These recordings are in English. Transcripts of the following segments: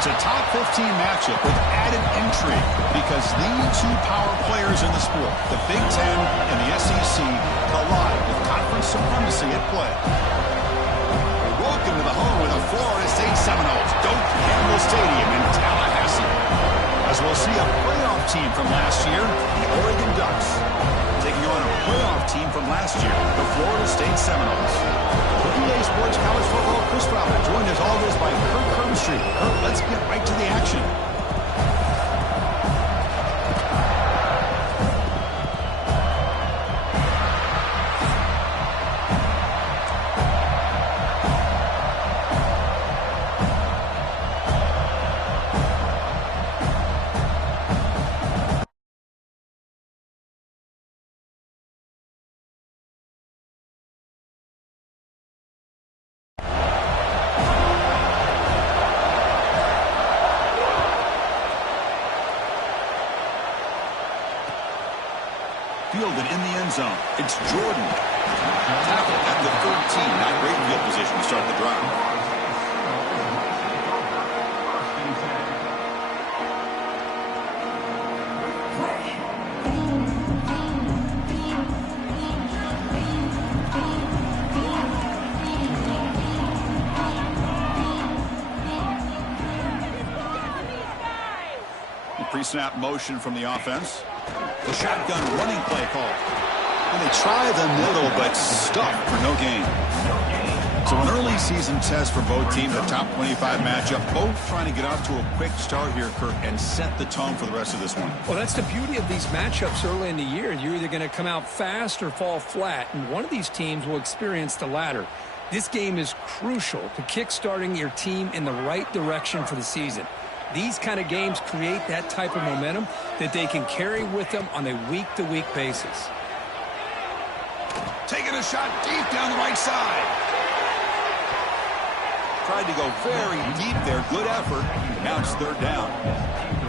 It's a top 15 matchup with added intrigue because the two power players in the sport, the Big Ten and the SEC, collide with conference supremacy at play. Welcome to the home of the Florida State Seminoles, Doak Campbell Stadium in Tallahassee. As we'll see a playoff team from last year, the Oregon Ducks, taking on a playoff team from last year, the Florida State Seminoles. For EA Sports College Football, Chris Fowler, joined as always by Kirk Herbstreit. Kirk, let's get right to the action. Fielded in the end zone. It's Jordan. Tackle at the 13. Not great field position to start the drive. The pre-snap motion from the offense. The shotgun running play call. And they try the middle, but stuck for no gain. So an early season test for both teams, a top 25 matchup. Both trying to get off to a quick start here, Kirk, and set the tone for the rest of this one. Well, that's the beauty of these matchups early in the year. You're either going to come out fast or fall flat, and one of these teams will experience the latter. This game is crucial to kick-starting your team in the right direction for the season. These kind of games create that type of momentum that they can carry with them on a week-to-week basis. Taking a shot deep down the right side. Tried to go very deep there. Good effort. Now it's third down.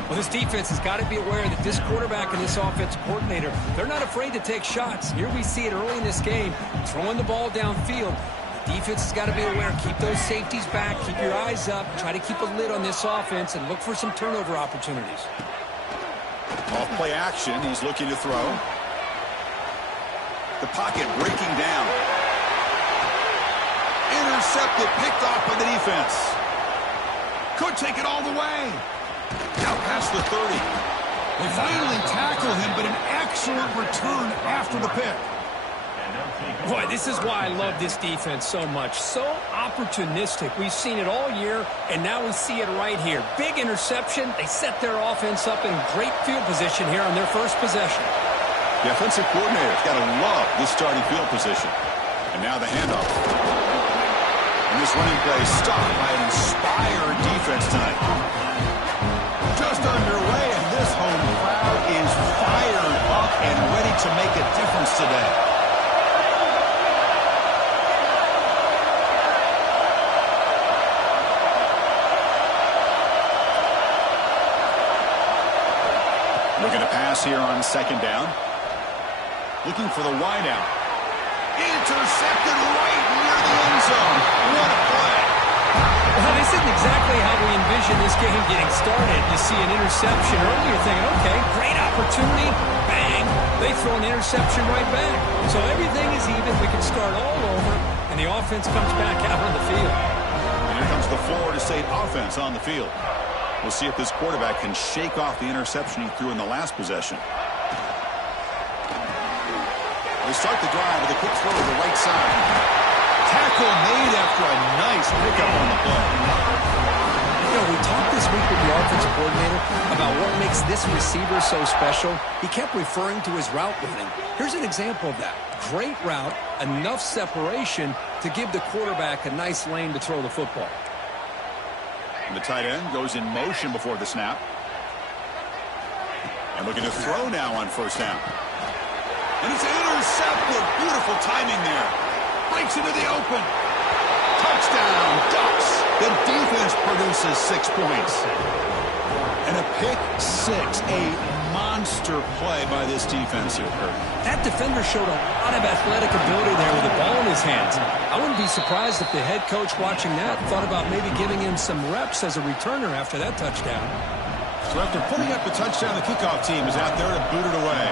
Well, this defense has got to be aware that this quarterback and this offensive coordinator, they're not afraid to take shots. Here we see it early in this game, throwing the ball downfield. Defense has got to be aware. Keep those safeties back. Keep your eyes up. Try to keep a lid on this offense and look for some turnover opportunities. Off play action. He's looking to throw. The pocket breaking down. Intercepted. Picked off by the defense. Could take it all the way. Now past the 30. They finally tackle him, but an excellent return after the pick. Boy, this is why I love this defense so much. So opportunistic. We've seen it all year, and now we see it right here. Big interception. They set their offense up in great field position here on their first possession. The offensive coordinator's got to love this starting field position. And now the handoff. And this running play stopped by an inspired defense tonight. Just underway, and this home crowd is fired up and ready to make a difference today. Looking to pass here on second down. Looking for the wideout. Intercepted right near the end zone. What a play. Well, this isn't exactly how we envision this game getting started. You see an interception early, you're thinking, okay, great opportunity. Bang. They throw an interception right back. So everything is even. We can start all over, and the offense comes back out on the field. And here comes the Florida State offense on the field. We'll see if this quarterback can shake off the interception he threw in the last possession. They start the drive with a quick throw to the right side. Tackle made after a nice pickup on the play. You know, we talked this week with the offensive coordinator about what makes this receiver so special. He kept referring to his route running. Here's an example of that. Great route, enough separation to give the quarterback a nice lane to throw the football. And the tight end goes in motion before the snap. And looking to throw now on first down. And it's intercepted. Beautiful timing there. Breaks into the open. Touchdown, Ducks. The defense produces 6 points. And a pick six, a monster play by this defense here, Kurt. That defender showed a lot of athletic ability there with the ball in his hands. I wouldn't be surprised if the head coach watching that thought about maybe giving him some reps as a returner after that touchdown. So after putting up the touchdown, the kickoff team is out there to boot it away.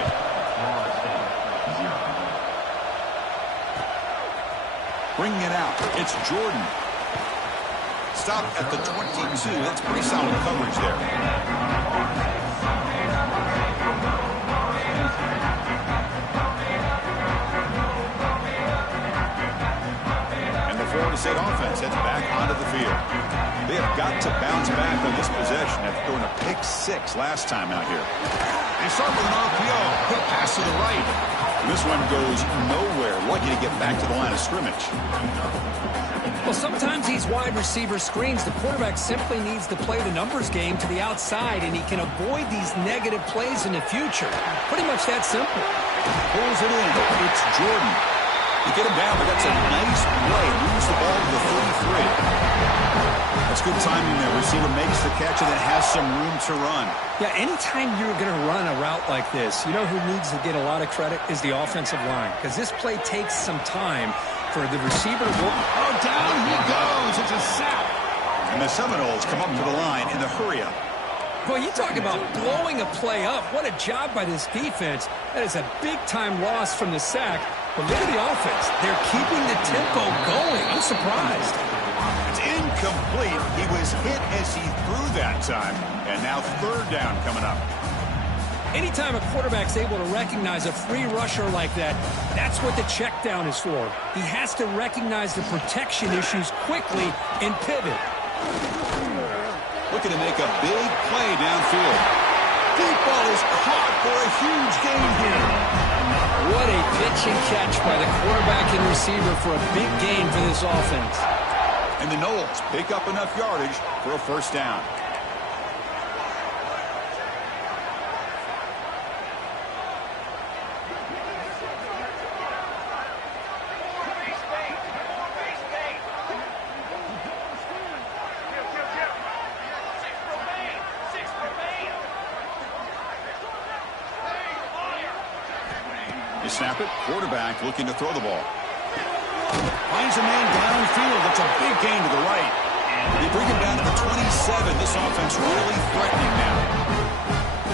Bringing it out, it's Jordan. Stop at the 22. That's pretty solid coverage there. And the Florida State offense heads back onto the field. They have got to bounce back on this possession after throwing a pick six last time out here. They start with an RPO. Quick pass to the right. And this one goes nowhere. Lucky to get back to the line of scrimmage. Well, sometimes these wide receiver screens, the quarterback simply needs to play the numbers game to the outside, and he can avoid these negative plays in the future. Pretty much that simple. Pulls it in. It's Jordan. You get him down, but that's a nice play. Moves the ball to the 33. That's good timing there. Receiver makes the catch and then has some room to run. Yeah, anytime you're going to run a route like this, you know who needs to get a lot of credit is the offensive line, because this play takes some time for the receiver to work. Oh, down he goes. It's a sack. And the Seminoles come up to the line in the hurry-up. Well, you talk about blowing a play up. What a job by this defense. That is a big-time loss from the sack. But look at the offense. They're keeping the tempo going. I'm surprised. It's incomplete. He was hit as he threw that time. And now third down coming up. Anytime a quarterback's able to recognize a free rusher like that, that's what the check down is for. He has to recognize the protection issues quickly and pivot. Looking to make a big play downfield. Deep ball is caught for a huge gain here. What a pitch and catch by the quarterback and receiver for a big gain for this offense. And the Noles pick up enough yardage for a first down. Snap it. Quarterback looking to throw the ball. Finds a man downfield. That's a big gain to the right. They bring him down to the 27. This offense really threatening now.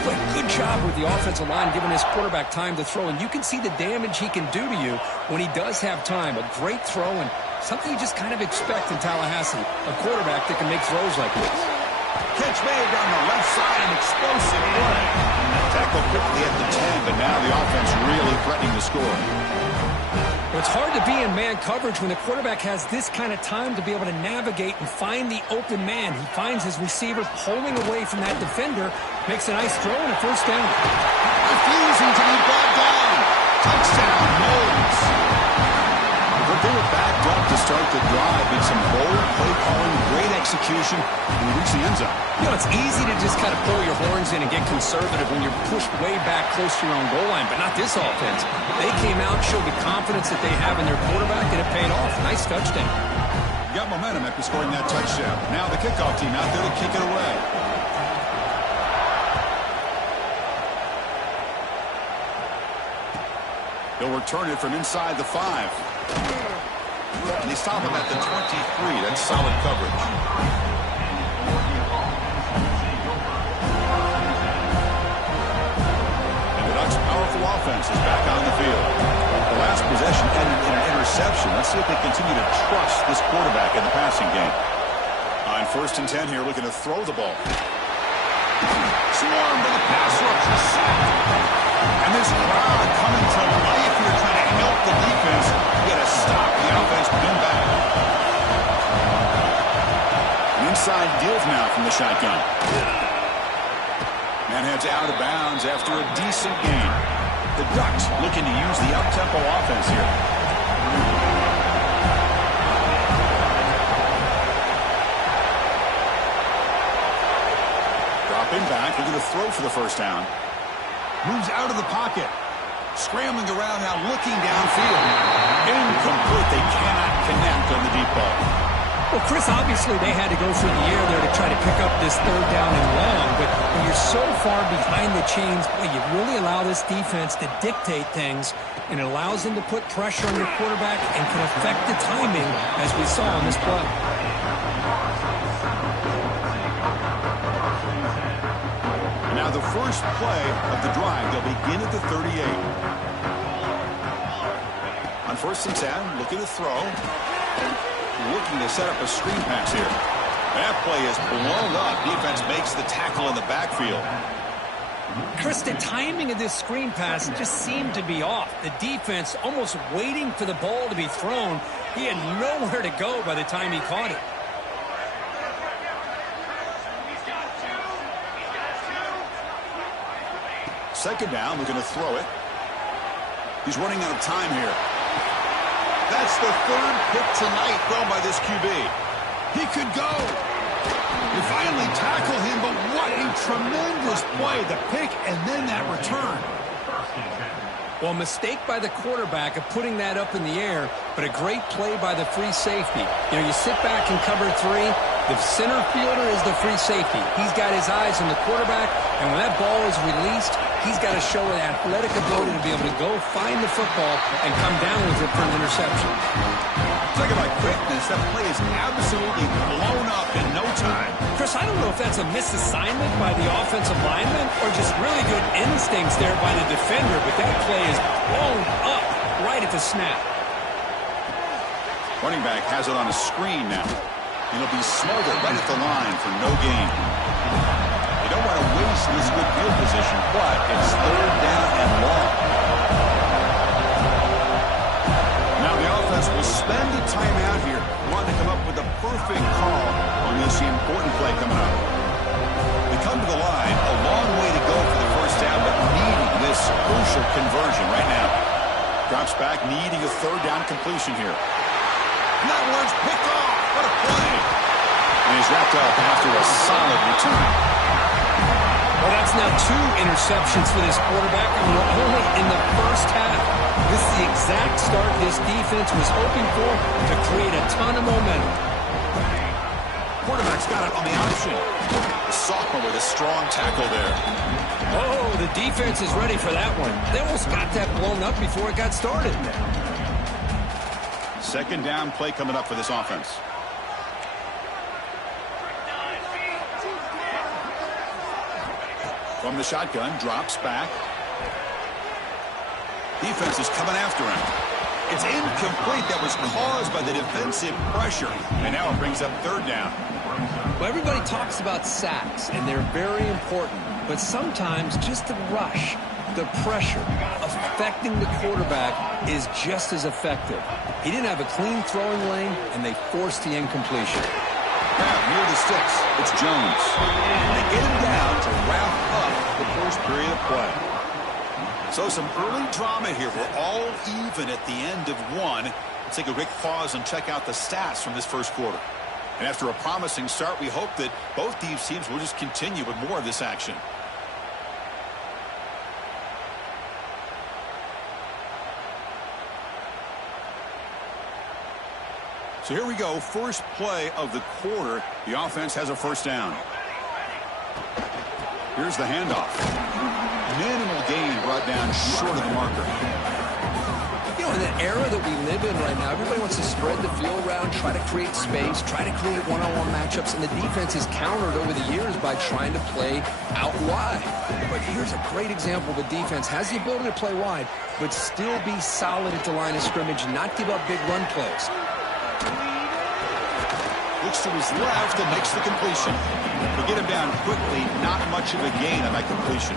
But good job with the offensive line giving his quarterback time to throw. And you can see the damage he can do to you when he does have time. A great throw and something you just kind of expect in Tallahassee. A quarterback that can make throws like this. Catch made on the left side, an explosive play. Tackle quickly at the 10, but now the offense really threatening to score. Well, it's hard to be in man coverage when the quarterback has this kind of time to be able to navigate and find the open man. He finds his receiver pulling away from that defender, makes a nice throw and a first down. Refusing to be brought down. Touchdown, Noles. But they were backed up to start the drive. It's some bold play calling, great execution, and we reach the end zone. You know, it's easy to just kind of pull your horns in and get conservative when you're pushed way back close to your own goal line, but not this offense. They came out, showed the confidence that they have in their quarterback, and it paid off. Nice touchdown. Got momentum after scoring that touchdown. Now the kickoff team out there to kick it away. They'll return it from inside the 5. And they stop him at the 23. That's solid coverage. And the Ducks' powerful offense is back on the field. The last possession ended in an interception. Let's see if they continue to trust this quarterback in the passing game. On 1st and 10 here, looking to throw the ball. Swarmed to the pass rush. And this crowd coming to life here trying to help the defense. You got to stop the offense from him back. An inside give now from the shotgun. Man heads out of bounds after a decent gain. The Ducks looking to use the up-tempo offense here. Dropping back, looking to throw for the first down. Moves out of the pocket. Scrambling around now, looking downfield. Incomplete. They cannot connect on the deep ball. Well, Chris, obviously they had to go through the air there to try to pick up this third down and long, but when you're so far behind the chains, boy, you really allow this defense to dictate things, and it allows them to put pressure on your quarterback and can affect the timing, as we saw on this play. And now the first play of the drive, they'll begin at the 38. On 1st and 10, looking to throw. Looking to set up a screen pass here. That play is blown up. Defense makes the tackle in the backfield. Chris, the timing of this screen pass just seemed to be off. The defense almost waiting for the ball to be thrown. He had nowhere to go by the time he caught it. Second down, looking to throw it. He's running out of time here. That's the third pick tonight thrown by this QB. He could go. They finally tackle him, but what a tremendous play. The pick and then that return. Well, a mistake by the quarterback of putting that up in the air, but a great play by the free safety. You know, you sit back in cover 3, the center fielder is the free safety. He's got his eyes on the quarterback, and when that ball is released, he's got to show an athletic ability to be able to go find the football and come down with it for an interception. Talk about quickness. That play is absolutely blown up in no time. Chris, I don't know if that's a misassignment by the offensive lineman or just really good instincts there by the defender, but that play is blown up right at the snap. Running back has it on a screen now. It'll be smothered right at the line for no gain. You don't want to waste this good field position, but it's third down and long. Now the offense will spend a timeout here, wanting to come up with a perfect call on this important play coming up. They come to the line, a long way to go for the first down, but needing this crucial conversion right now. Drops back, needing a third down completion here. And that one's picked off. What a play. And he's wrapped up after a solid return. Well, that's now 2 interceptions for this quarterback, and we're only in the first half. This is the exact start this defense was hoping for to create a ton of momentum. Quarterback's got it on the option. The sophomore with a strong tackle there. Oh, the defense is ready for that one. They almost got that blown up before it got started. Second down play coming up for this offense. From the shotgun, drops back. Defense is coming after him. It's incomplete. That was caused by the defensive pressure. And now it brings up third down. Well, everybody talks about sacks, and they're very important. But sometimes just the rush, the pressure, affecting the quarterback is just as effective. He didn't have a clean throwing lane, and they forced the incompletion. Now, near the sticks, it's Jones. They get him down to wrap up the first period of play. So some early drama here. We're all even at the end of one. Let's take a quick pause and check out the stats from this first quarter. And after a promising start, we hope that both these teams will just continue with more of this action. So here we go, first play of the quarter. The offense has a first down. Here's the handoff. Minimal gain brought down short of the marker. You know, in the era that we live in right now, everybody wants to spread the field around, try to create space, try to create one-on-one matchups, and the defense is countered over the years by trying to play out wide. But here's a great example. The defense has the ability to play wide, but still be solid at the line of scrimmage and not give up big run plays. Looks to his left and makes the completion. They get him down quickly, not much of a gain on that completion.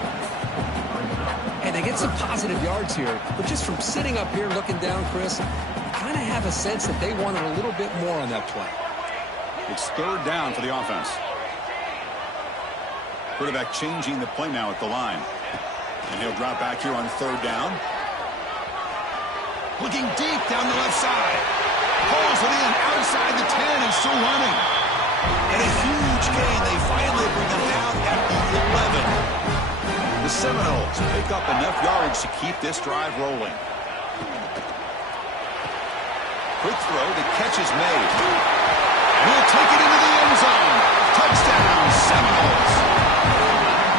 And they get some positive yards here, but just from sitting up here looking down, Chris, you kind of have a sense that they wanted a little bit more on that play. It's third down for the offense. Quarterback changing the play now at the line. And he'll drop back here on third down. Looking deep down the left side. Pulls it in outside the 10 and still running. And a huge gain. They finally bring him down at the 11. The Seminoles pick up enough yardage to keep this drive rolling. Quick throw. The catch is made. He'll take it into the end zone. Touchdown, Seminoles.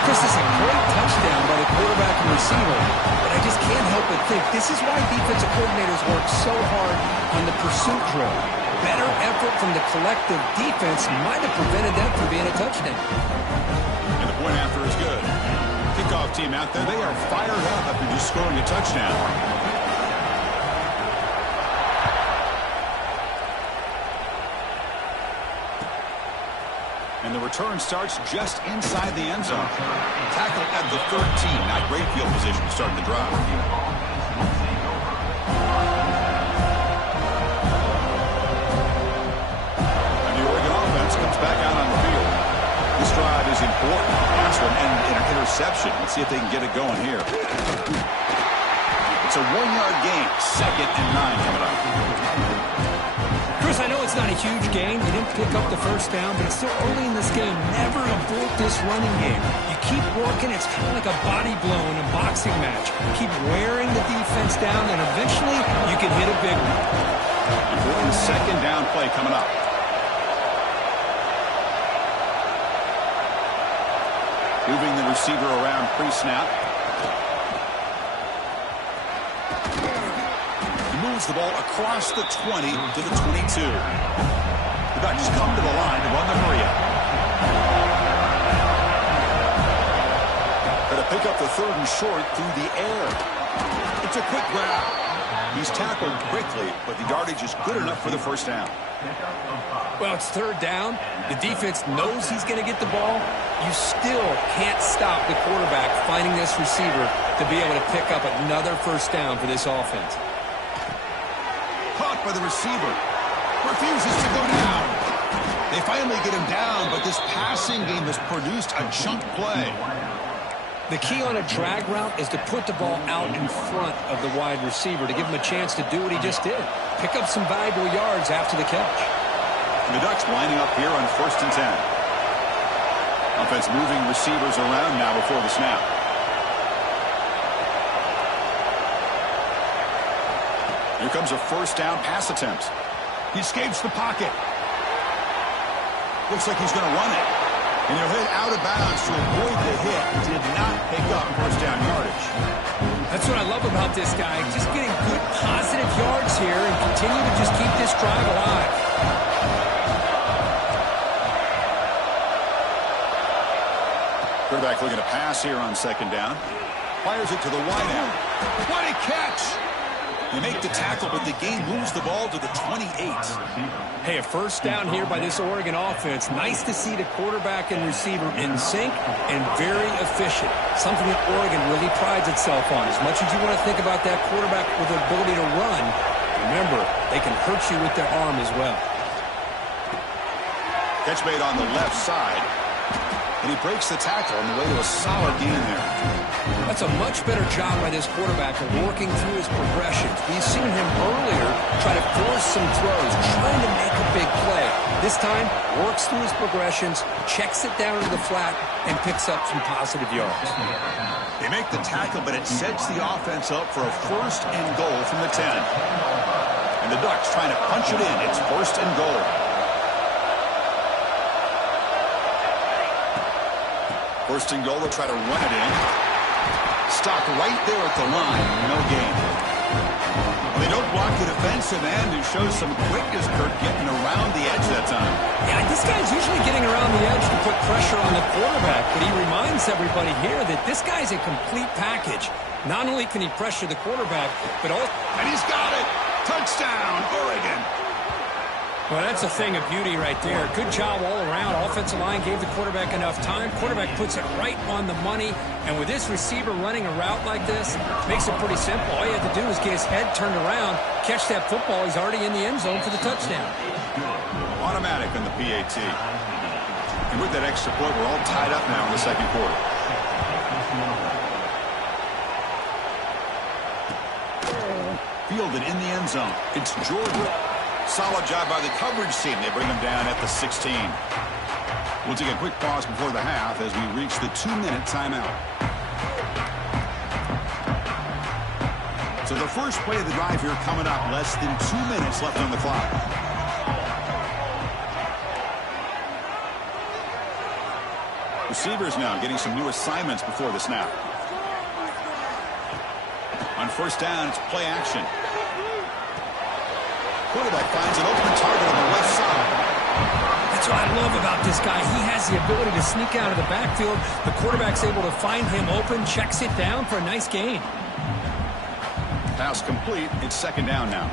This is a great touchdown by the quarterback and receiver, but I just can't help but think this is why defensive coordinators work so hard on the pursuit drill. Better effort from the collective defense might have prevented that from being a touchdown. And the point after is good. Kickoff team out there, they are fired up after just scoring a touchdown. And the return starts just inside the end zone. Tackle at the 13. Not great field position to start the drive. And the Oregon offense comes back out on the field. This drive is important. Answer and an interception. Let's see if they can get it going here. It's a 1-yard gain. 2nd and 9 coming up. Chris, I know it's not a huge gain. You didn't pick up the first down, but it's still early in this game. Never abort this running game. You keep working. It's kind of like a body blow in a boxing match. Keep wearing the defense down, and eventually you can hit a big one. Important 2nd down play coming up. Moving the receiver around pre-snap. Moves the ball across the 20 to the 22. The Ducks come to the line to run the Maria. Going to pick up the 3rd and short through the air. It's a quick grab. He's tackled quickly, but the yardage is good enough for the first down. Well, it's 3rd down. The defense knows he's going to get the ball. You still can't stop the quarterback finding this receiver to be able to pick up another first down for this offense. Caught by the receiver. Refuses to go down. They finally get him down, but this passing game has produced a chunk play. The key on a drag route is to put the ball out in front of the wide receiver to give him a chance to do what he just did. Pick up some valuable yards after the catch. And the Ducks lining up here on 1st and 10. Offense moving receivers around now before the snap. Here comes a first down pass attempt. He escapes the pocket. Looks like he's going to run it. And he'll hit out of bounds to avoid the hit. Did not pick up first down yardage. That's what I love about this guy. Just getting good positive yards here and continue to just keep this drive alive. Quarterback looking to pass here on 2nd down. Fires it to the wideout. What a catch! They make the tackle, but the game moves the ball to the 28. Hey, a first down here by this Oregon offense. Nice to see the quarterback and receiver in sync and very efficient. Something that Oregon really prides itself on. As much as you want to think about that quarterback with the ability to run, remember, they can hurt you with their arm as well. Catch made on the left side. And he breaks the tackle on the way to a solid gain there. That's a much better job by this quarterback of working through his progressions. We've seen him earlier try to force some throws, trying to make a big play. This time, works through his progressions, checks it down to the flat, and picks up some positive yards. They make the tackle, but it sets the offense up for a 1st and goal from the 10. And the Ducks trying to punch it in. It's 1st and goal. First and goal, they'll try to run it in. Stopped right there at the line. No gain. They don't block the defensive end, who shows some quickness, Kurt, getting around the edge that time. Yeah, this guy's usually getting around the edge to put pressure on the quarterback, but he reminds everybody here that this guy's a complete package. Not only can he pressure the quarterback, but also... And he's got it! Touchdown, Oregon! Well, that's a thing of beauty right there. Good job all around. Offensive line gave the quarterback enough time. Quarterback puts it right on the money. And with this receiver running a route like this, makes it pretty simple. All you have to do is get his head turned around, catch that football. He's already in the end zone for the touchdown. Automatic on the PAT. And with that extra point, we're all tied up now in the second quarter. Fielded in the end zone. It's Jordan. Solid job by the coverage team. They bring him down at the 16. We'll take a quick pause before the half as we reach the 2-minute timeout. So the first play of the drive here coming up. Less than 2 minutes left on the clock. Receivers now getting some new assignments before the snap. On first down, it's play action. Quarterback finds an open target on the left side. That's what I love about this guy. He has the ability to sneak out of the backfield. The quarterback's able to find him open, checks it down for a nice gain. Pass complete. It's second down now.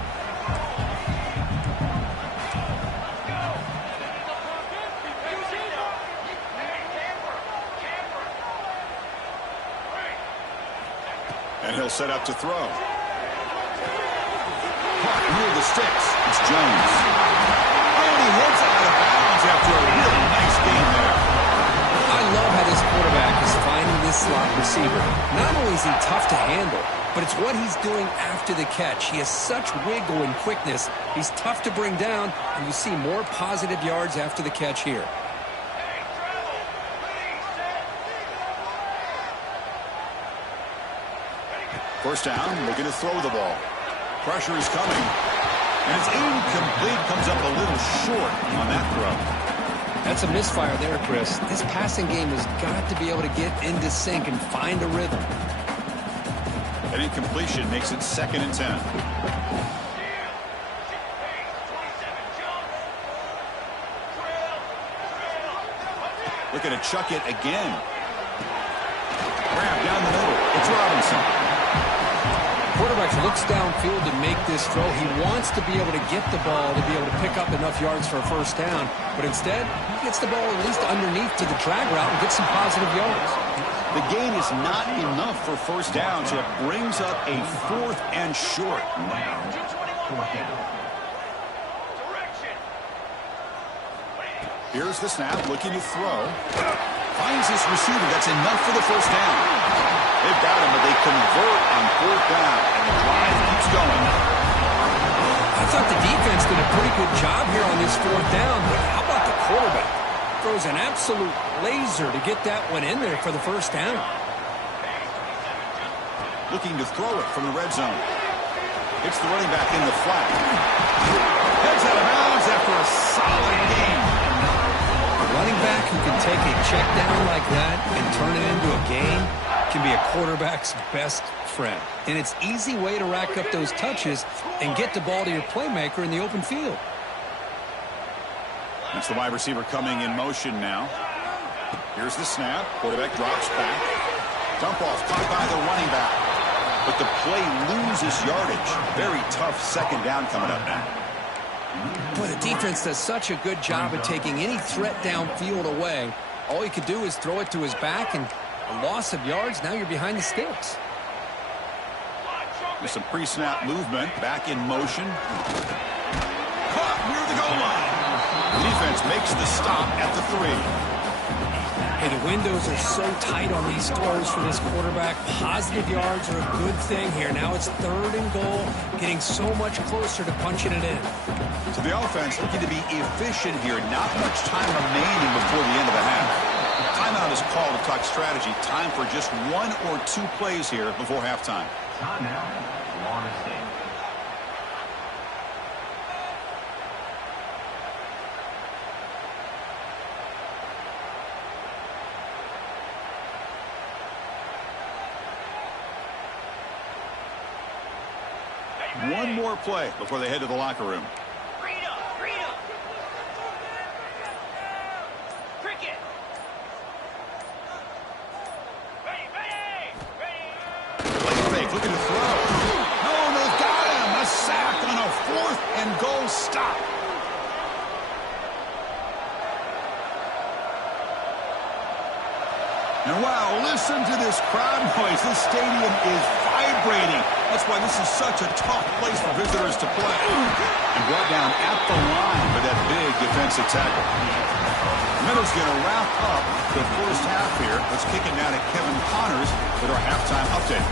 And he'll set up to throw. Caught near the sticks. It's Jones. And he heads out of bounds after a really nice game there. I love how this quarterback is finding this slot receiver. Not only is he tough to handle, but it's what he's doing after the catch. He has such wiggle and quickness. He's tough to bring down, and you see more positive yards after the catch here. First down, looking to throw the ball. Pressure is coming. And it's incomplete. Comes up a little short on that throw. That's a misfire there, Chris. This passing game has got to be able to get into sync and find a rhythm. An incompletion makes it 2nd and 10. Looking to chuck it again. Grab down the middle. It's Robinson. Quarterback looks downfield to make this throw. He wants to be able to get the ball to be able to pick up enough yards for a first down. But instead, he gets the ball at least underneath to the drag route and gets some positive yards. The gain is not enough for first down, so it brings up a 4th and short. Here's the snap, looking to throw. Finds his receiver. That's enough for the first down. They've got him, but they convert on 4th down, and the drive keeps going. I thought the defense did a pretty good job here on this 4th down, but how about the quarterback? Throws an absolute laser to get that one in there for the first down. Looking to throw it from the red zone. It's the running back in the flat. Heads out of bounds after a solid game. A running back who can take a check down like that and turn it into a gain can be a quarterback's best friend. And it's an easy way to rack up those touches and get the ball to your playmaker in the open field. That's the wide receiver coming in motion now. Here's the snap. Quarterback drops back. Dump off caught by the running back. But the play loses yardage. Very tough second down coming up now. Boy, the defense does such a good job of taking any threat downfield away. All he could do is throw it to his back, and a loss of yards, now you're behind the sticks. There's some pre-snap movement. Back in motion. Caught near the goal line. The defense makes the stop at the 3. Hey, the windows are so tight on these throws for this quarterback. Positive yards are a good thing here. Now it's 3rd and goal, getting so much closer to punching it in. So the offense looking to be efficient here. Not much time remaining before the end of the half. Timeout is called to talk strategy. Time for just 1 or 2 plays here before halftime. Timeout, Florida State. One more play before they head to the locker room. Cricket. Play fake, looking to throw. No, they've got him. A sack on a 4th and goal stop. And wow, listen to this crowd noise. This stadium is vibrating. That's why this is such a tough place for visitors to play. And brought down at the line for that big defensive tackle. Meadows going to wrap up the first half here. Let's kick it down to Kevin Connors with our halftime update.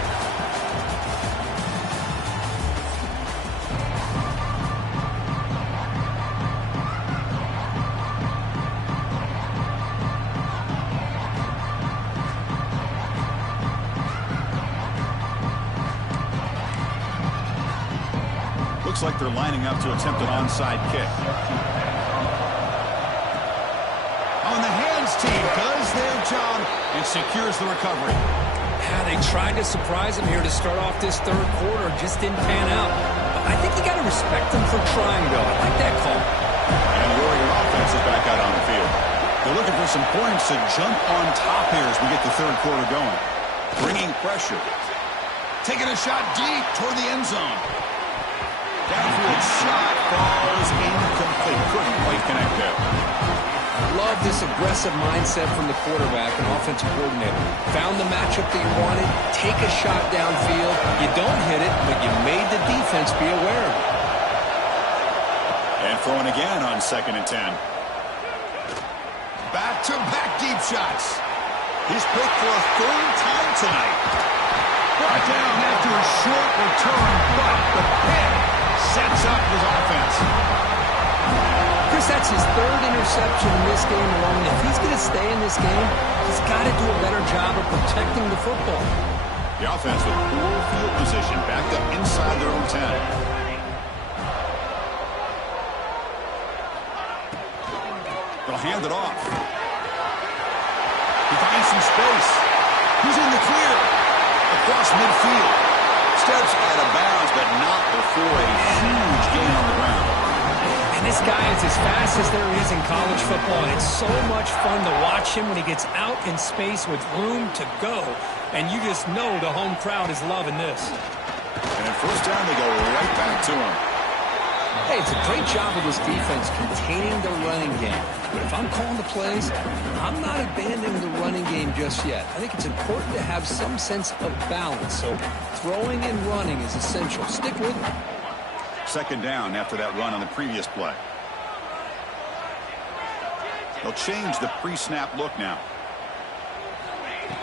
like they're lining up to attempt an onside kick. On the hands team does their job and secures the recovery. Yeah, they tried to surprise him here to start off this third quarter. Just didn't pan out. But I think you got to respect them for trying, though. I like that call. And the Oregon offense is back out on the field. They're looking for some points to jump on top here as we get the third quarter going. Bringing pressure. Taking a shot deep toward the end zone. Downfield shot falls incomplete. Couldn't quite connect there. Love this aggressive mindset from the quarterback and offensive coordinator. Found the matchup that you wanted. Take a shot downfield. You don't hit it, but you made the defense be aware of it. And throwing again on 2nd and 10. Back-to-back deep shots. He's picked for a third time tonight. Brought down after a short return, but the pick sets up his offense. Chris, that's his third interception in this game alone. If he's going to stay in this game, he's got to do a better job of protecting the football. The offense with poor field position, backed up inside their own 10. They'll hand it off. He finds some space. He's in the clear. Across midfield. Steps out of bounds, but not before a huge gain on the ground. And this guy is as fast as there is in college football, and it's so much fun to watch him when he gets out in space with room to go. And you just know the home crowd is loving this. And at first down, they go right back to him. Hey, it's a great job of this defense containing the running game. But if I'm calling the plays, I'm not abandoning the running game just yet. I think it's important to have some sense of balance. So throwing and running is essential. Stick with it. 2nd down after that run on the previous play. They'll change the pre-snap look now.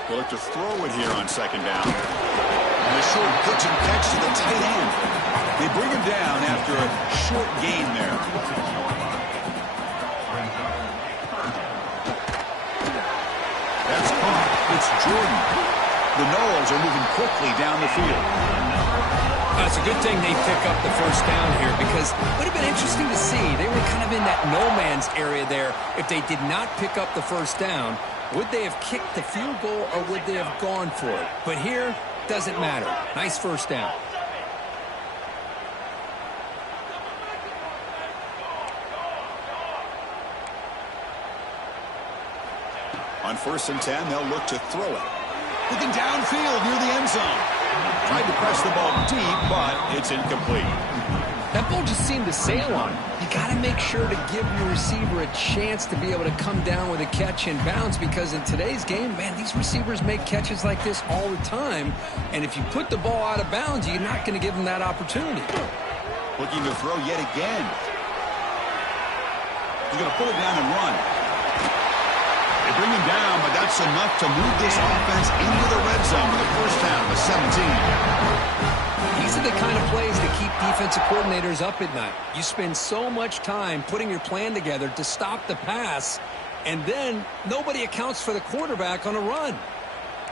They'll look to throw it here on 2nd down. And a short pitch and catch to the tight end. They bring him down after a short gain there. That's caught. It's Jordan. The Noles are moving quickly down the field. It's a good thing they pick up the first down here because it would have been interesting to see. They were kind of in that no man's area there. If they did not pick up the first down, would they have kicked the field goal or would they have gone for it? But here, doesn't matter. Nice first down. On 1st and 10, they'll look to throw it. Looking downfield near the end zone. Tried to press the ball deep, but it's incomplete. That ball just seemed to sail on him. You got to make sure to give your receiver a chance to be able to come down with a catch and bounce because in today's game, man, these receivers make catches like this all the time. And if you put the ball out of bounds, you're not going to give them that opportunity. Looking to throw yet again. He's going to put it down and run. They bring him down, but that's enough to move this offense into the red zone with a first down to 17. These are the kind of plays that keep defensive coordinators up at night. You spend so much time putting your plan together to stop the pass, and then nobody accounts for the quarterback on a run.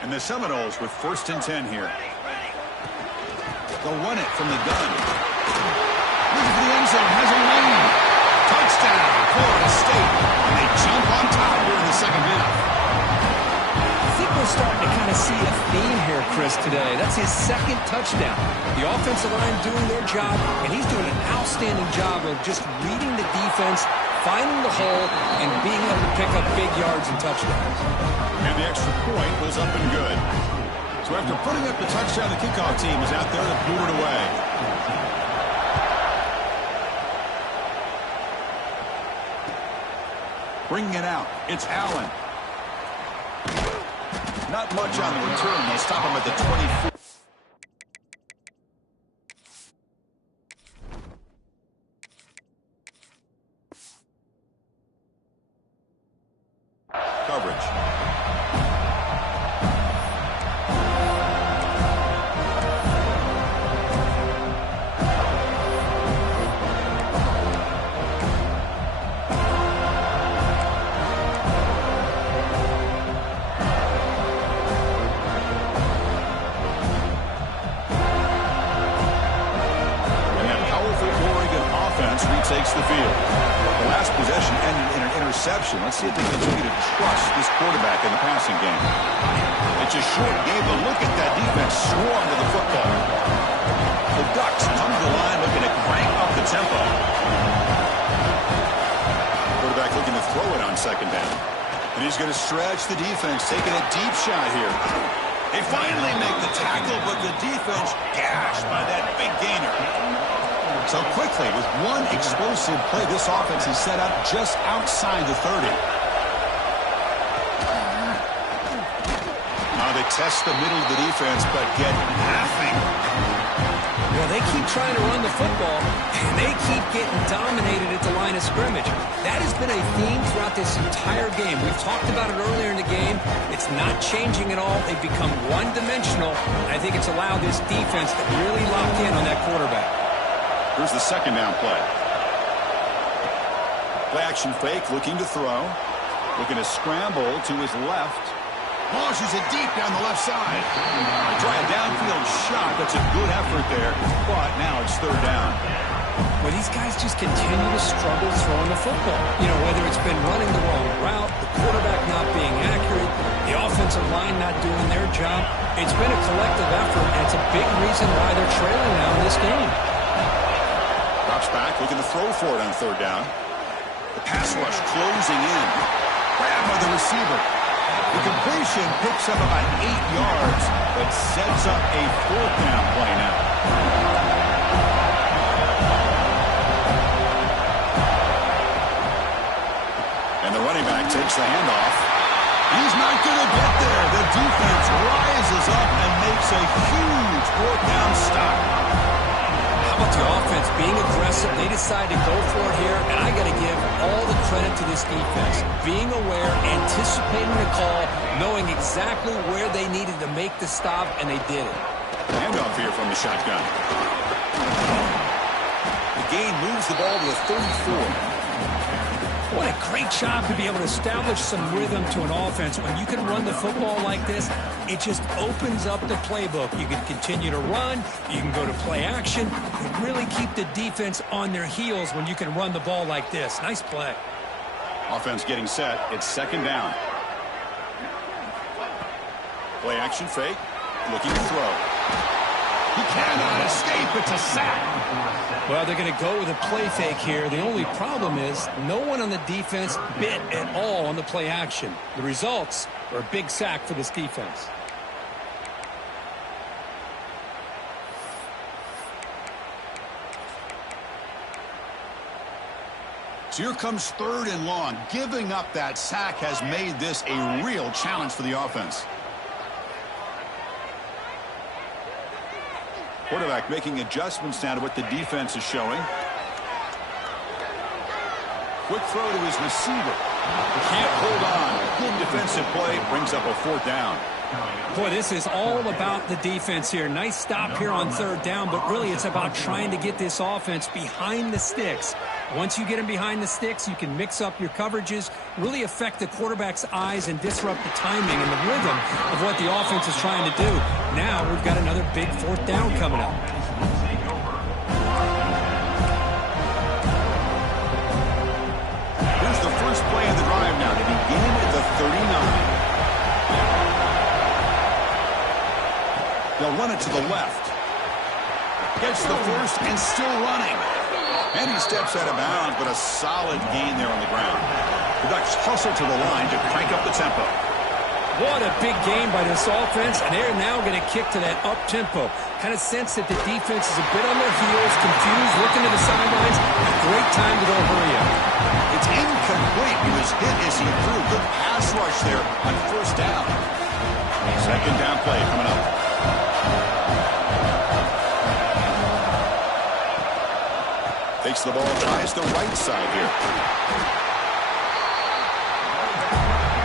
And the Seminoles with 1st and 10 here. They'll run it from the gun. Looking for the end zone, has a lane. Touchdown, Florida State. And they jump on top here in the second half. I think we're starting to kind of see a theme here, Chris, today. That's his 2nd touchdown. The offensive line doing their job, and he's doing an outstanding job of just reading the defense, finding the hole, and being able to pick up big yards and touchdowns. And the extra point was up and good. So after putting up the touchdown, the kickoff team is out there to boot it away. Bringing it out, it's Allen. Not much on the return. They'll stop him at the 24. Coverage. The last possession ended in an interception. Let's see if they continue to trust this quarterback in the passing game. It's a short game, but look at that defense swarm to the football. The Ducks come to the line looking to crank up the tempo. Quarterback looking to throw it on second down. And he's going to stretch the defense, taking a deep shot here. They finally make the tackle, but the defense gashed by that big gainer. So quickly, with one explosive play, this offense is set up just outside the 30. Now they test the middle of the defense, but get nothing. Well, they keep trying to run the football, and they keep getting dominated at the line of scrimmage. That has been a theme throughout this entire game. We've talked about it earlier in the game. It's not changing at all. They've become one-dimensional, and I think it's allowed this defense to really lock in on that quarterback. Here's the second down play. Play action fake, looking to throw. Looking to scramble to his left. Launches it deep down the left side. Try a downfield shot. That's a good effort there. But now it's third down. Well, these guys just continue to struggle throwing the football. You know, whether it's been running the wrong route, the quarterback not being accurate, the offensive line not doing their job. It's been a collective effort, and it's a big reason why they're trailing now in this game. Drops back, looking to throw for it on third down. The pass rush closing in. Grab by the receiver. The completion picks up about 8 yards, but sets up a fourth down play now. And the running back takes the handoff. He's not going to get there. The defense rises up and makes a huge fourth down stop. How about the offense being aggressive? They decide to go for it here, and I got to give all the credit to this defense. Being aware, anticipating the call, knowing exactly where they needed to make the stop, and they did it. Handoff here from the shotgun. The gain moves the ball to the 34. What a great job to be able to establish some rhythm to an offense. When you can run the football like this, it just opens up the playbook. You can continue to run. You can go to play action. You really keep the defense on their heels when you can run the ball like this. Nice play. Offense getting set. It's second down. Play action fake. Looking to throw. He cannot escape. It's a sack. Well, they're going to go with a play fake here. The only problem is no one on the defense bit at all on the play action. The results are a big sack for this defense. So here comes third and long. Giving up that sack has made this a real challenge for the offense. Quarterback making adjustments now to what the defense is showing. Quick throw to his receiver. Can't hold on. Good defensive play. Brings up a fourth down. Boy, this is all about the defense here. Nice stop here on third down, but really it's about trying to get this offense behind the sticks. Once you get them behind the sticks, you can mix up your coverages, really affect the quarterback's eyes and disrupt the timing and the rhythm of what the offense is trying to do. Now we've got another big fourth down coming up. Here's the first play of the drive now to begin at the 39. They'll run it to the left. Gets the first and still running. And he steps out of bounds, but a solid gain there on the ground. The Ducks hustle to the line to crank up the tempo. What a big game by this offense, and they're now going to kick to that up-tempo. Kind of sense that the defense is a bit on their heels, confused, looking to the sidelines. A great time to go hurry up. It's incomplete. He was hit as he threw. Good pass rush there on first down. Second down play coming up. Takes the ball, tries the right side here.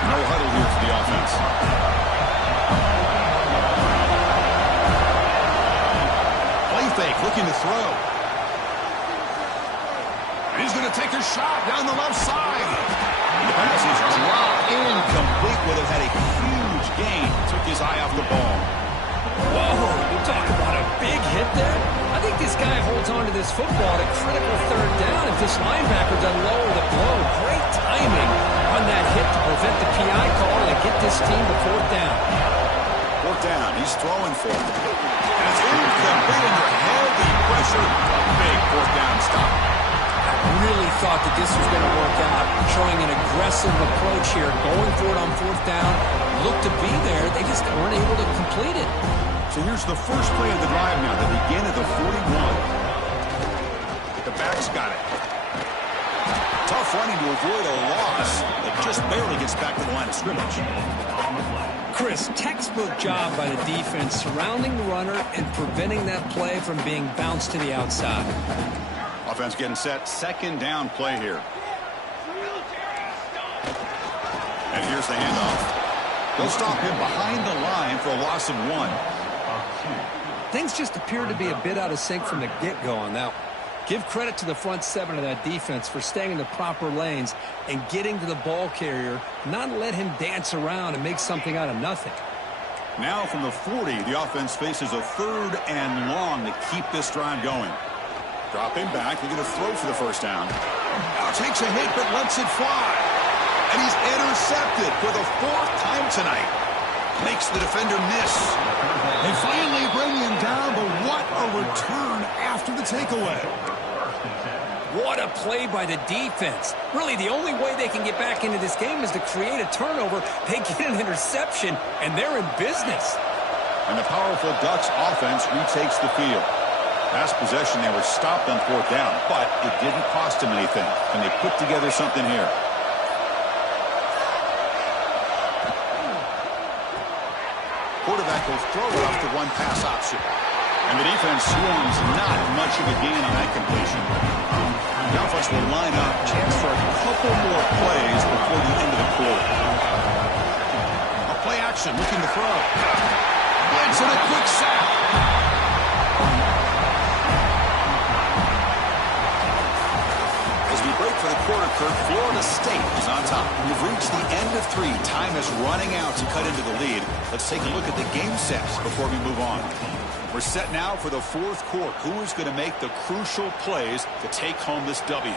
No huddle here for the offense. Play fake, looking to throw. And he's going to take a shot down the left side. The pass is dropped incomplete. Would have had a huge gain. Took his eye off the ball. Whoa, you talk about a big hit there. I think this guy holds on to this football at a critical third down if this linebacker doesn't lower the blow. Great timing on that hit to prevent the PI call and get this team to fourth down. Fourth down, he's throwing for it. And it's incomplete under heavy pressure. Big fourth down stop. Really thought that this was going to work out, showing an aggressive approach here, going for it on fourth down. Looked to be there. They just weren't able to complete it. So here's the first play of the drive now. They begin at the 41. The back's got it. Tough running to avoid a loss, but just barely gets back to the line of scrimmage. Chris, textbook job by the defense surrounding the runner and preventing that play from being bounced to the outside. Offense getting set. Second down play here. And here's the handoff. They'll stop him behind the line for a loss of 1. Things just appear to be a bit out of sync from the get-go on that one. Give credit to the front seven of that defense for staying in the proper lanes and getting to the ball carrier, not let him dance around and make something out of nothing. Now from the 40, the offense faces a third and long to keep this drive going. Dropping back, they're going to throw for the first down. Now takes a hit but lets it fly. And he's intercepted for the 4th time tonight. Makes the defender miss. They finally bring him down, but what a return after the takeaway. What a play by the defense. Really, the only way they can get back into this game is to create a turnover. They get an interception, and they're in business. And the powerful Ducks offense retakes the field. Last possession, they were stopped on 4th down, but it didn't cost them anything. And they put together something here. Quarterback will throw it off the one pass option. And the defense swarms not much of a gain on that completion. The offense will line up. Chance for a couple more plays before the end of the quarter. A play action, looking to throw. Blitz and a quick sack. As we break for the quarter, Kirk, Florida State is on top. We've reached the end of 3. Time is running out to cut into the lead. Let's take a look at the game sets before we move on. We're set now for the 4th quarter. Who is going to make the crucial plays to take home this W?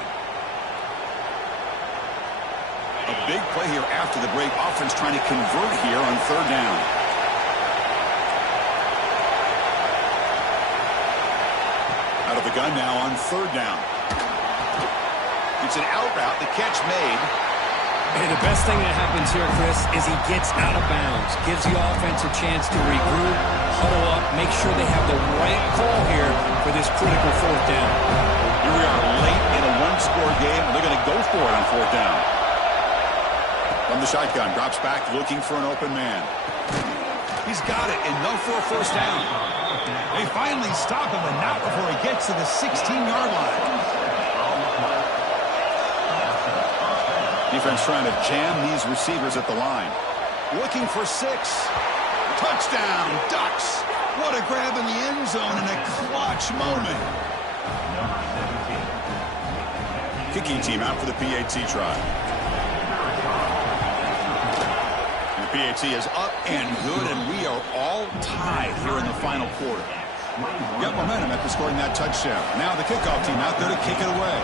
A big play here after the break. Offense trying to convert here on 3rd down. Out of the gun now on 3rd down. It's an out route. The catch made. Hey, the best thing that happens here, Chris, is he gets out of bounds, gives the offense a chance to regroup, huddle up, make sure they have the right call here for this critical 4th down. Here we are late in a 1-score game, and they're going to go for it on 4th down. From the shotgun, drops back looking for an open man. He's got it, enough for a first down. They finally stop him, and not before he gets to the 16-yard line. Defense trying to jam these receivers at the line. Looking for 6. Touchdown, Ducks. What a grab in the end zone in a clutch moment. Kicking team out for the PAT try. And the PAT is up and good, and we are all tied here in the final quarter. Got momentum after scoring that touchdown. Now the kickoff team out there to kick it away.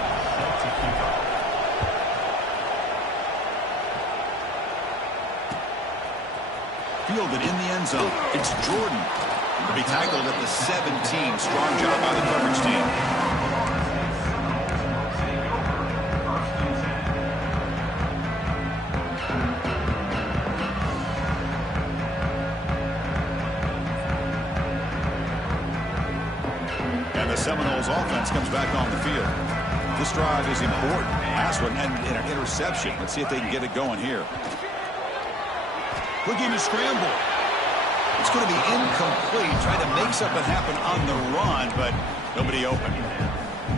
Fielded in the end zone. It's Jordan. He'll be tackled at the 17. Strong job by the coverage team. And the Seminoles offense comes back on the field. This drive is important. Last one ended in an interception. Let's see if they can get it going here. Looking to scramble. It's going to be incomplete. Trying to make something happen on the run, but nobody open.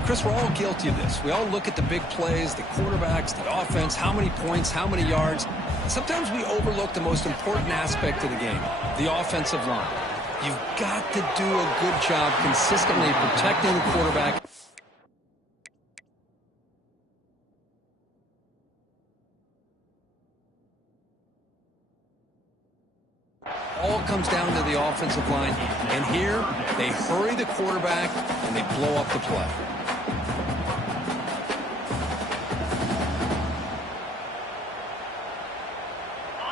Chris, we're all guilty of this. We all look at the big plays, the quarterbacks, the offense, how many points, how many yards. Sometimes we overlook the most important aspect of the game, the offensive line. You've got to do a good job consistently protecting the quarterback. all comes down to the offensive line. And here, they hurry the quarterback, and they blow up the play.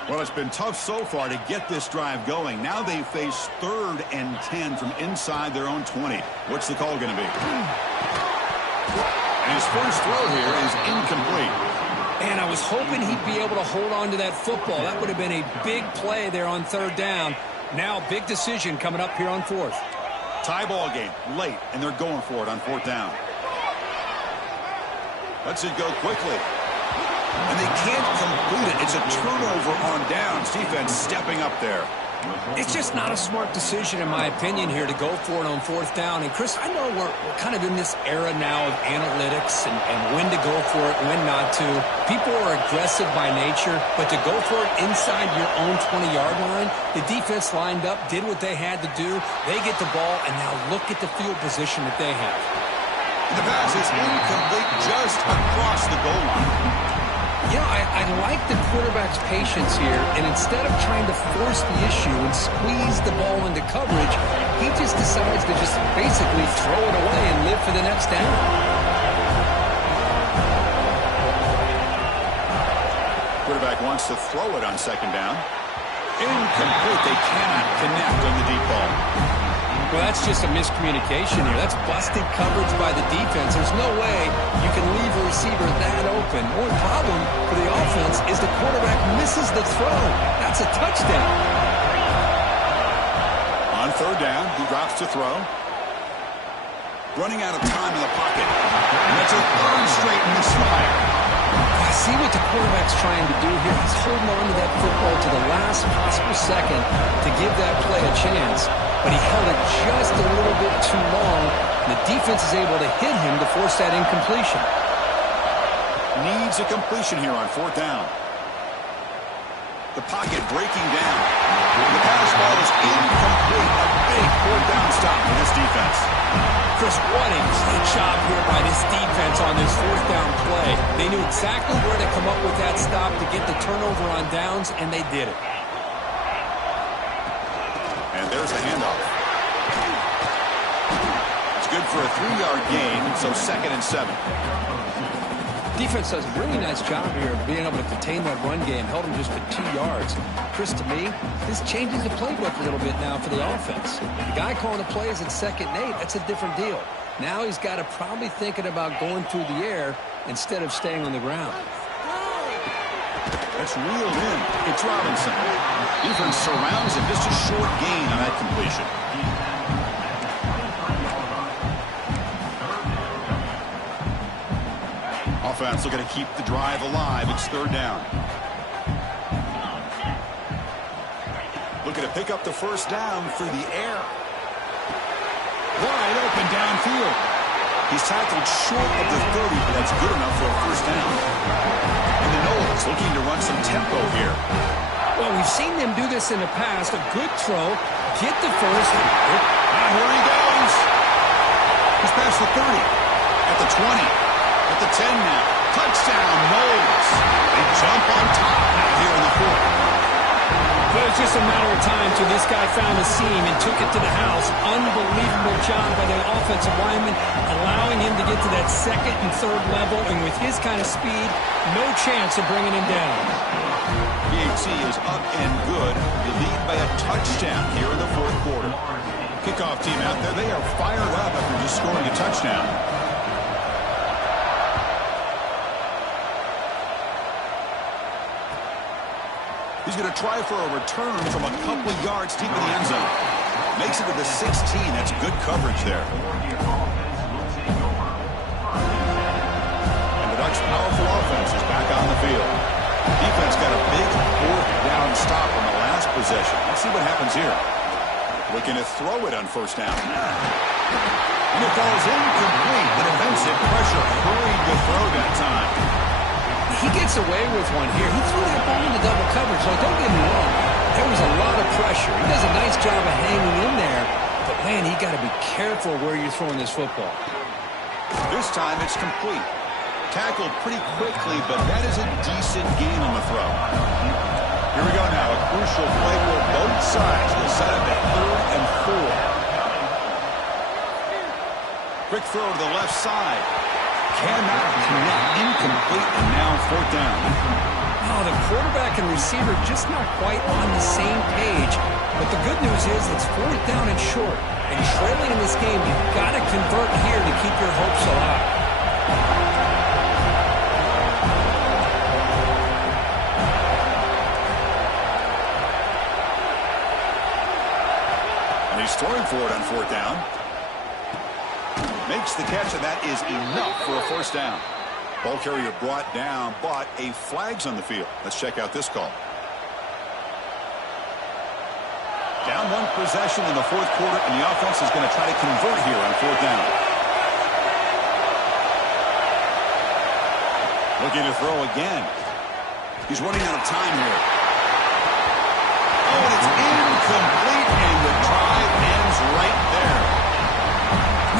Well, it's been tough so far to get this drive going. Now they face 3rd and 10 from inside their own 20. What's the call going to be? And his first throw here is incomplete. And I was hoping he'd be able to hold on to that football. That would have been a big play there on 3rd down. Now, big decision coming up here on 4th. Tie ball game, late, and they're going for it on 4th down. Lets it go quickly. And they can't complete it. It's a turnover on downs. Defense stepping up there. It's just not a smart decision, in my opinion, here to go for it on 4th down. And, Chris, I know we're kind of in this era now of analytics and when to go for it, when not to. People are aggressive by nature, but to go for it inside your own 20-yard line, the defense lined up, did what they had to do. They get the ball, and now look at the field position that they have. The pass is incomplete just across the goal line. You know, I like the quarterback's patience here, and instead of trying to force the issue and squeeze the ball into coverage, he just decides to just basically throw it away and live for the next down. Quarterback wants to throw it on 2nd down. Incomplete. They cannot connect on the deep ball. Well, that's just a miscommunication here. That's busted coverage by the defense. There's no way you can leave a receiver that open. One problem for the offense is the quarterback misses the throw. That's a touchdown. On 3rd down, he drops to throw. Running out of time in the pocket. And that's a 3rd straight misfire. I see what the quarterback's trying to do here. He's holding on to that football to the last possible second to give that play a chance. But he held it just a little bit too long, and the defense is able to hit him to force that incompletion. Needs a completion here on 4th down. The pocket breaking down. The pass ball is incomplete. A big 4th down stop for this defense. Chris, what a great job here by this defense on this 4th down play. They knew exactly where to come up with that stop to get the turnover on downs, and they did it. And there's the handoff. It's good for a 3-yard gain, so 2nd and 7. Defense does a really nice job here of being able to contain that run game, held them just to 2 yards. Chris, to me, this changes the playbook a little bit now for the offense. The guy calling the plays at 2nd and 8, that's a different deal. Now he's got to probably thinking about going through the air instead of staying on the ground. That's reeled in. It's Robinson. Defense surrounds him. Just a short gain on that completion. Offense looking to keep the drive alive. It's 3rd down. Looking to pick up the 1st down through the air. Wide open downfield. He's tackled short of the 30, but that's good enough for a 1st down. And the Noles looking to run some tempo here. Well, we've seen them do this in the past. A good throw, get the 1st. And here he goes. He's past the 30, at the 20, at the 10 now. Touchdown, Noles. They jump on top now here in the 4th. Well, it's just a matter of time till this guy found a seam and took it to the house. Unbelievable job by the offensive lineman, allowing him to get to that 2nd and 3rd level. And with his kind of speed, no chance of bringing him down. PAT is up and good. They lead by a touchdown here in the 4th quarter. Kickoff team out there, they are fired up after just scoring a touchdown. He's going to try for a return from a couple of yards deep in the end zone. Makes it to the 16. That's good coverage there. And the Ducks' powerful offense is back on the field. Defense got a big 4th down stop on the last possession. Let's see what happens here. Looking to throw it on 1st down. And it falls incomplete. The defensive pressure hurried the throw that time. He gets away with one here. He threw that ball into double coverage. Now, don't get me wrong. There was a lot of pressure. He does a nice job of hanging in there. But, man, he got to be careful where you're throwing this football. This time it's complete. Tackled pretty quickly, but that is a decent gain on the throw. Here we go now. A crucial play where both sides will set up at 3rd and 4. Quick throw to the left side. Cannot connect. Incomplete, and now 4th down. Oh, the quarterback and receiver just not quite on the same page. But the good news is it's 4th down and short. And trailing in this game, you've got to convert here to keep your hopes alive. And he's throwing for it on 4th down. Makes the catch, and that is enough for a 1st down. Ball carrier brought down, but a flag's on the field. Let's check out this call. Down 1 possession in the 4th quarter, and the offense is going to try to convert here on 4th down. Looking to throw again. He's running out of time here. Oh, and it's incomplete, and the drive ends right there.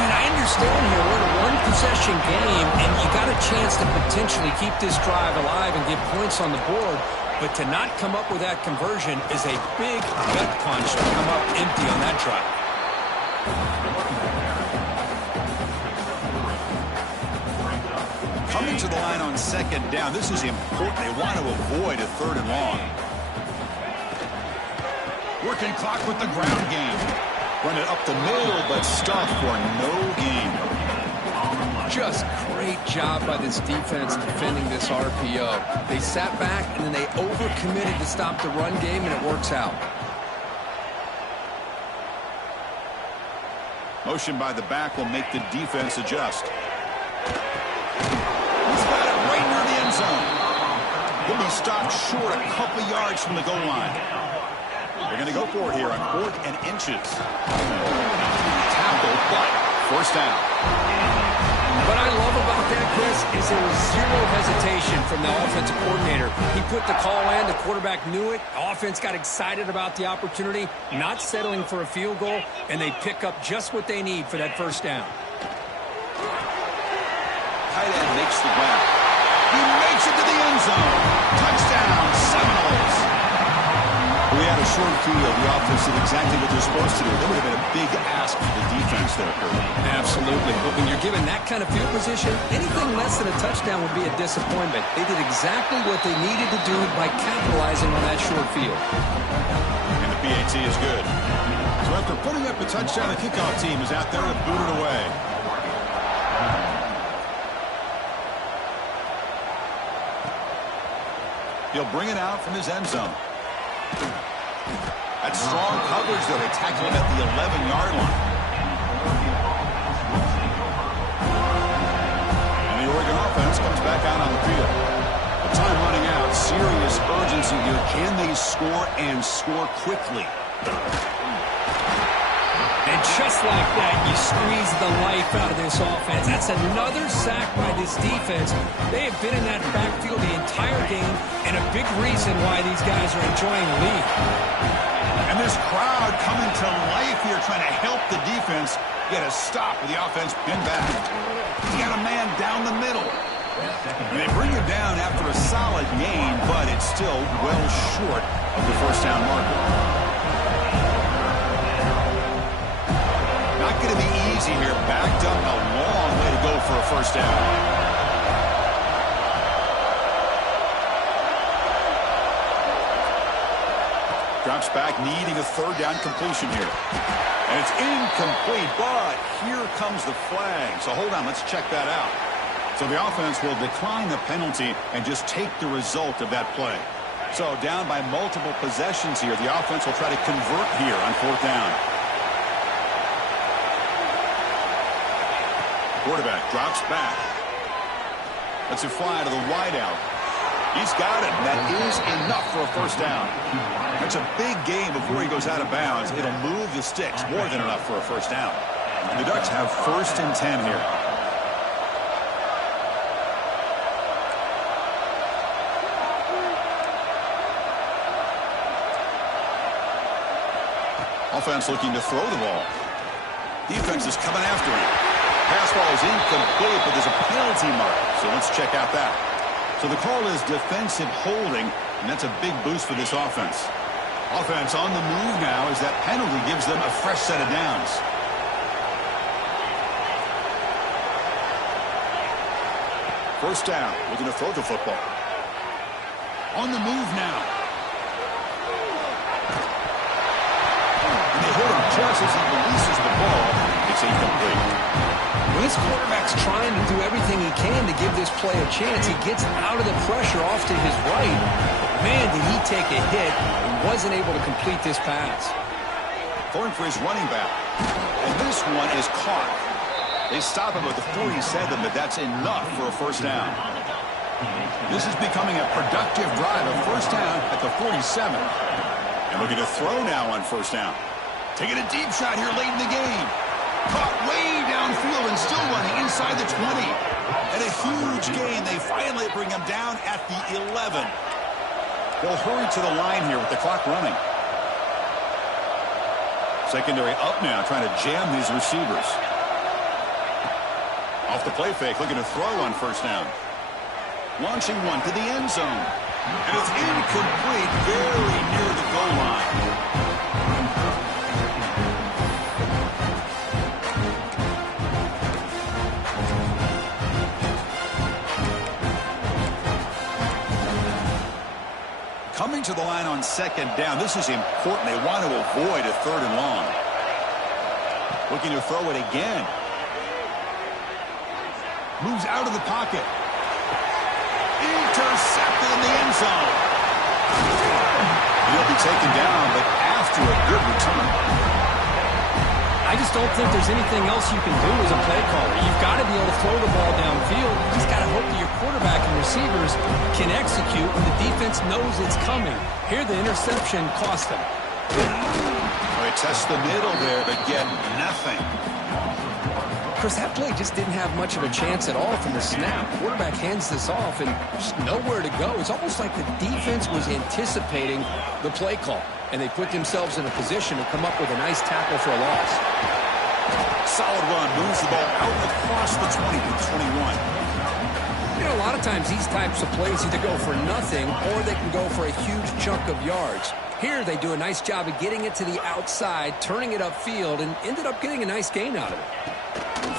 Man, I understand here we're in a 1-possession game, and you got a chance to potentially keep this drive alive and get points on the board. But to not come up with that conversion is a big gut punch to come up empty on that drive. Coming to the line on 2nd down. This is important. They want to avoid a 3rd and long. Working clock with the ground game. Run it up the middle, but stuffed for no gain. Just great job by this defense defending this RPO. They sat back, and then they overcommitted to stop the run game, and it works out. Motion by the back will make the defense adjust. He's got it right near the end zone. He'll be stopped short a couple yards from the goal line. They're going to go for it here on 4th and inches. Tackle, but 1st down. What I love about that, Chris, is there was zero hesitation from the offensive coordinator. He put the call in. The quarterback knew it. The offense got excited about the opportunity, not settling for a field goal, and they pick up just what they need for that 1st down. Tight end makes the grab. He makes it to the end zone. Touchdown, Seminoles. We had a short field. The offense did exactly what they're supposed to do. That would have been a big ask for the defense there, Kurt. Absolutely. But when you're given that kind of field position, anything less than a touchdown would be a disappointment. They did exactly what they needed to do by capitalizing on that short field. And the PAT is good. So after putting up a touchdown, the kickoff team is out there to boot it away. He'll bring it out from his end zone. That strong coverage, though. They tackle him at the 11-yard line. And the Oregon offense comes back out on the field. The time running out. Serious urgency here. Can they score and score quickly? And just like that, you squeeze the life out of this offense. That's another sack by this defense. They have been in that backfield the entire game, and a big reason why these guys are enjoying the lead. And this crowd coming to life here, trying to help the defense get a stop with the offense pinned back. He's got a man down the middle. And they bring him down after a solid gain, but it's still well short of the 1st down marker. Not going to be easy here. Backed up a long way to go for a 1st down. Drops back, needing a 3rd down completion here. And it's incomplete, but here comes the flag. So hold on, let's check that out. So the offense will decline the penalty and just take the result of that play. So down by multiple possessions here, the offense will try to convert here on 4th down. Quarterback drops back. Lets it fly to the wideout. He's got it. That is enough for a 1st down. That's a big gain before he goes out of bounds. It'll move the sticks. More than enough for a 1st down. The Ducks have 1st and 10 here. Offense looking to throw the ball. Defense is coming after him. Pass ball is incomplete, but there's a penalty mark. So let's check out that. So So the call is defensive holding, and that's a big boost for this offense. Offense on the move now as that penalty gives them a fresh set of downs. First down, looking to throw the football. On the move now. And they hit him just as he releases the ball. It's incomplete. When this quarterback's trying to do everything he can to give this play a chance, he gets out of the pressure off to his right. But man, did he take a hit and wasn't able to complete this pass. Throwing for his running back. And this one is caught. They stop him at the 47, but that's enough for a first down. This is becoming a productive drive, a first down at the 47. And looking to throw now on first down. Taking a deep shot here late in the game. Caught way downfield and still running inside the 20. And a huge gain. They finally bring him down at the 11. They'll hurry to the line here with the clock running. Secondary up now, trying to jam these receivers. Off the play fake, looking to throw on first down. Launching one to the end zone. And it's incomplete, very near the goal line. Coming to the line on second down. This is important. They want to avoid a third and long. Looking to throw it again. Moves out of the pocket. Intercepted in the end zone. He'll be taken down, but after a good return. I just don't think there's anything else you can do as a play caller. You've got to be able to throw the ball downfield. You just got to hope that your quarterback and receivers can execute when the defense knows it's coming. Here, the interception cost them. They test the middle there, but get nothing. Chris, that play just didn't have much of a chance at all from the snap. Quarterback hands this off and just nowhere to go. It's almost like the defense was anticipating the play call, and they put themselves in a position to come up with a nice tackle for a loss. Solid run, moves the ball out across the 20 to 21. You know, a lot of times these types of plays either go for nothing or they can go for a huge chunk of yards. Here they do a nice job of getting it to the outside, turning it upfield, and ended up getting a nice gain out of it.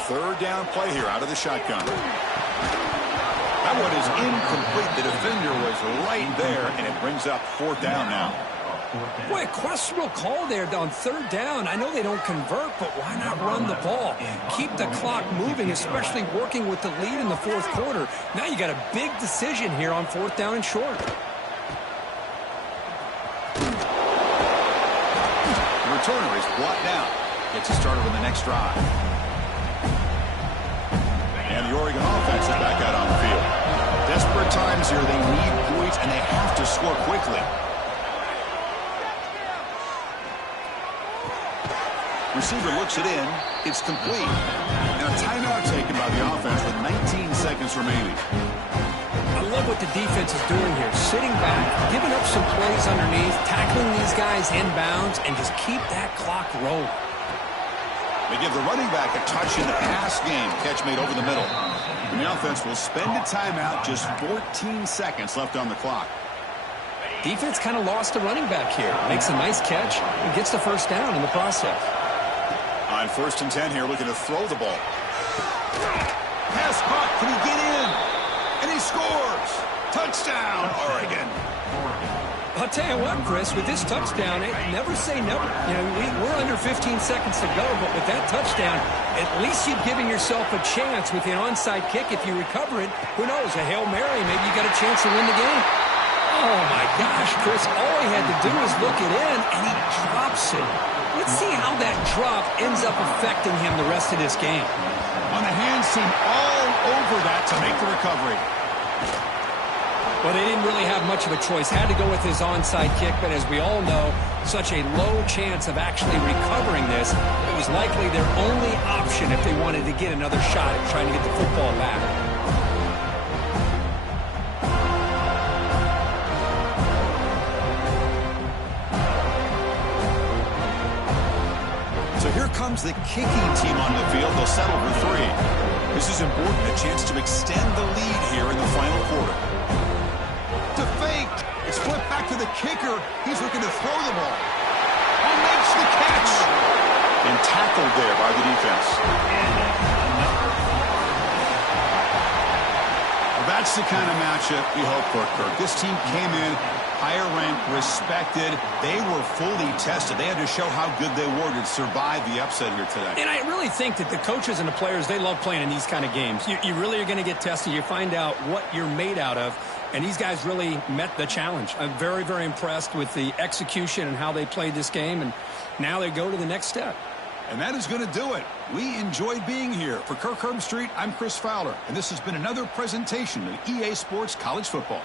Third down play here out of the shotgun. That one is incomplete. The defender was right there, and it brings up fourth down now. Boy, a questionable call there on third down. I know they don't convert, but why not run the ball? Keep the clock moving, especially working with the lead in the fourth quarter. Now you got a big decision here on fourth down and short. The returner is brought down. Gets us started with the next drive. And the Oregon offense is back out on the field. Desperate times here. They need points, and they have to score quickly. Receiver looks it in. It's complete. Now timeout taken by the offense with 19 seconds remaining. I love what the defense is doing here. Sitting back, giving up some plays underneath, tackling these guys inbounds, and just keep that clock rolling. They give the running back a touch in the pass game. Catch made over the middle. And the offense will spend a timeout. Just 14 seconds left on the clock. Defense kind of lost the running back here. Makes a nice catch and gets the first down in the process. On first and 10 here, looking to throw the ball. Pass caught. Can he get in? And he scores. Touchdown, Oregon. I'll tell you what, Chris, with this touchdown, never say never. You know, we're under 15 seconds to go, but with that touchdown, at least you're giving yourself a chance with the onside kick. If you recover it, who knows, a Hail Mary, maybe you got a chance to win the game. Oh, my gosh, Chris, all he had to do was look it in, and he drops it. Let's see how that drop ends up affecting him the rest of this game. On the hands team all over that to make the recovery. Well, they didn't really have much of a choice. Had to go with his onside kick, but as we all know, such a low chance of actually recovering this. It was likely their only option if they wanted to get another shot at trying to get the football back. So here comes the kicking team on the field. They'll settle for three. This is important, a chance to extend the lead here in the final quarter. kicker, he's looking to throw the ball. And makes the catch. And tackled there by the defense. Well, that's the kind of matchup we hope for, Kirk. This team came in higher ranked, respected. They were fully tested. They had to show how good they were to survive the upset here today. And I really think that the coaches and the players, they love playing in these kind of games. You really are going to get tested. You find out what you're made out of. And these guys really met the challenge. I'm very, very impressed with the execution and how they played this game. And now they go to the next step. And that is going to do it. We enjoyed being here. For Kirk Herbstreit, I'm Chris Fowler. And this has been another presentation of EA Sports College Football.